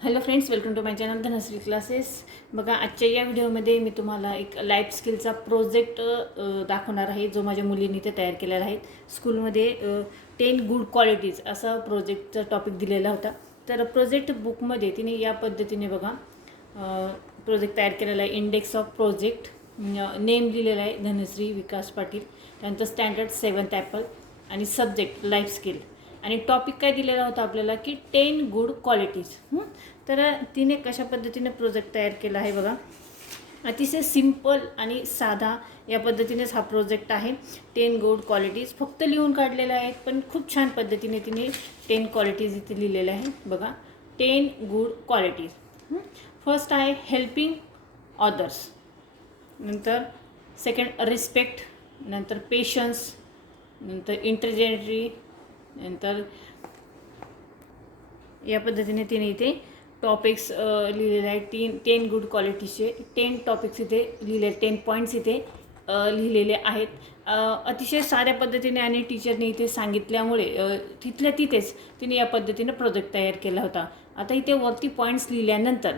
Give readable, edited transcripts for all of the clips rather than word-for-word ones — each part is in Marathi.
Hello friends, welcome to my channel Dhanashree classes. बघा, आजच्या या व्हिडिओमध्ये मी तुम्हाला एक लाईफ स्किलचा प्रोजेक्ट दाखवणार आहे, जो माझ्या मुलींनी ते तयार केलेला आहे. स्कूलमध्ये 10 गुड क्वालिटीज असा प्रोजेक्टचा टॉपिक दिलेला होता. तर प्रोजेक्ट बुकमध्ये तिने या पद्धतीने बघा प्रोजेक्ट तयार केलेला आहे. इंडेक्स ऑफ प्रोजेक्ट, नेम लिहिलेला आहे धनश्री विकास पाटील, त्यानंतर स्टँडर्ड 7th ॲपल आणि सब्जेक्ट लाईफ स्किल आणि टॉपिक काय दिलेला होता आपल्याला की 10 गुड क्वालिटीज. तर तिने कशा पद्धतीने प्रोजेक्ट तयार केला आहे बघा. अतिशय सिंपल आणि साधा या पद्धतीनेच हा प्रोजेक्ट आहे. 10 गुड क्वालिटीज फक्त लिहून काढलेल्या आहेत, पण खूप छान पद्धतीने तिने 10 क्वालिटीज इथे लिहिलेल्या आहेत बघा. 10 गुड क्वालिटीज. फर्स्ट आहे हेल्पिंग ऑदर्स, नंतर सेकंड रिस्पेक्ट, नंतर पेशन्स, नंतर इंटेलिजन्सी, नंतर या पद्धतीने तिने इथे टॉपिक्स लिहिलेले आहे. 10 गुड क्वालिटीचे 10 टॉपिक्स इथे लिहिले, 10 पॉईंट्स इथे लिहिलेले आहेत. अतिशय साध्या पद्धतीने आणि टीचरने इथे सांगितल्यामुळे तिथल्या तिथेच तिने या पद्धतीने प्रोजेक्ट तयार केला होता. आता इथे वरती पॉईंट्स लिहिल्यानंतर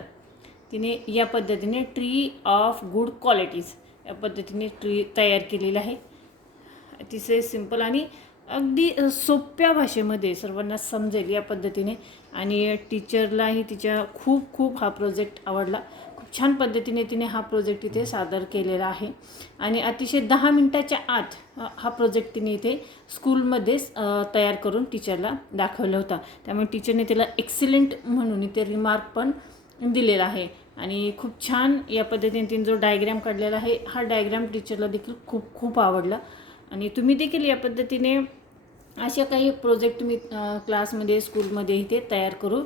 तिने या पद्धतीने ट्री ऑफ गुड क्वालिटीज या पद्धतीने ट्री तयार केलेलं आहे. अतिशय सिंपल आणि अगदी सोप्या भाषेमध्ये सर्वांना समजेल या पद्धतीने. आणि टीचरलाही तिच्या खूप हा प्रोजेक्ट आवडला. खूप छान पद्धतीने तिने हा प्रोजेक्ट इथे सादर केलेला आहे. आणि अतिशय 10 मिनिटाच्या आत हा प्रोजेक्ट तिने इथे स्कूलमध्येच तयार करून टीचरला दाखवला होता. त्यामुळे टीचरने तिला एक्सिलेंट म्हणून इथे रिमार्क पण दिलेला आहे. आणि खूप छान या पद्धतीने तिने जो डायग्राम काढलेला आहे, हा डायग्राम टीचरला देखील खूप आवडला. आणि तुम्ही देखील या पद्धतीने अशा काही प्रोजेक्ट तुम्ही क्लासमध्ये स्कूलमध्ये इथे तयार करू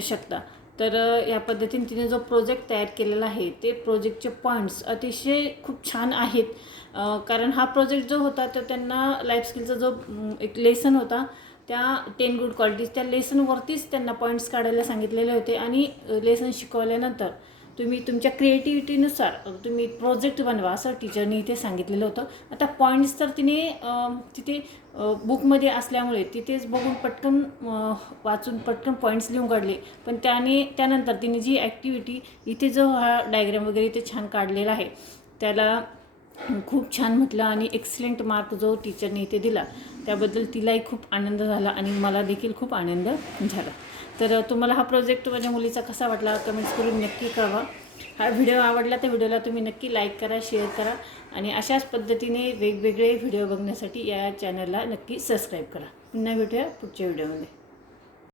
शकता. तर या पद्धतीने तिने जो प्रोजेक्ट तयार केलेला आहे ते प्रोजेक्टचे पॉईंट्स अतिशय खूप छान आहेत. कारण हा प्रोजेक्ट जो होता तर त्यांना लाईफ स्किलचा जो एक लेसन होता त्या 10 गुड क्वालिटीज त्या लेसनवरतीच त्यांना पॉईंट्स काढायला सांगितलेले होते. आणि लेसन शिकवल्यानंतर तुम्ही तुमच्या क्रिएटिव्हिटीनुसार तुम्ही प्रोजेक्ट बनवा असं टीचरने इथे सांगितलेलं होतं. आता पॉईंट्स तर तिने तिथे बुकमध्ये असल्यामुळे तिथेच बघून पटकन वाचून पटकन पॉईंट्स लिहून काढले. पण त्यानंतर तिने जी ॲक्टिव्हिटी इथे जो हा डायग्राम वगैरे इथे छान काढलेला आहे त्याला खूप छान म्हटलं. आणि एक्सलेंट मार्क जो टीचरने इथे दिला त्याबद्दल तिलाही खूप आनंद झाला आणि मला देखील खूप आनंद झाला. तर तुम्हाला हा प्रोजेक्ट माझ्या मुलीचा कसा वाटला कमेंट्स करून नक्की कळवा. हा व्हिडिओ आवडला तर व्हिडिओला तुम्ही नक्की लाईक करा, शेअर करा आणि अशाच पद्धतीने वेगवेगळे व्हिडिओ बघण्यासाठी या चॅनलला नक्की सबस्क्राईब करा. पुन्हा भेटूया पुढच्या व्हिडिओमध्ये.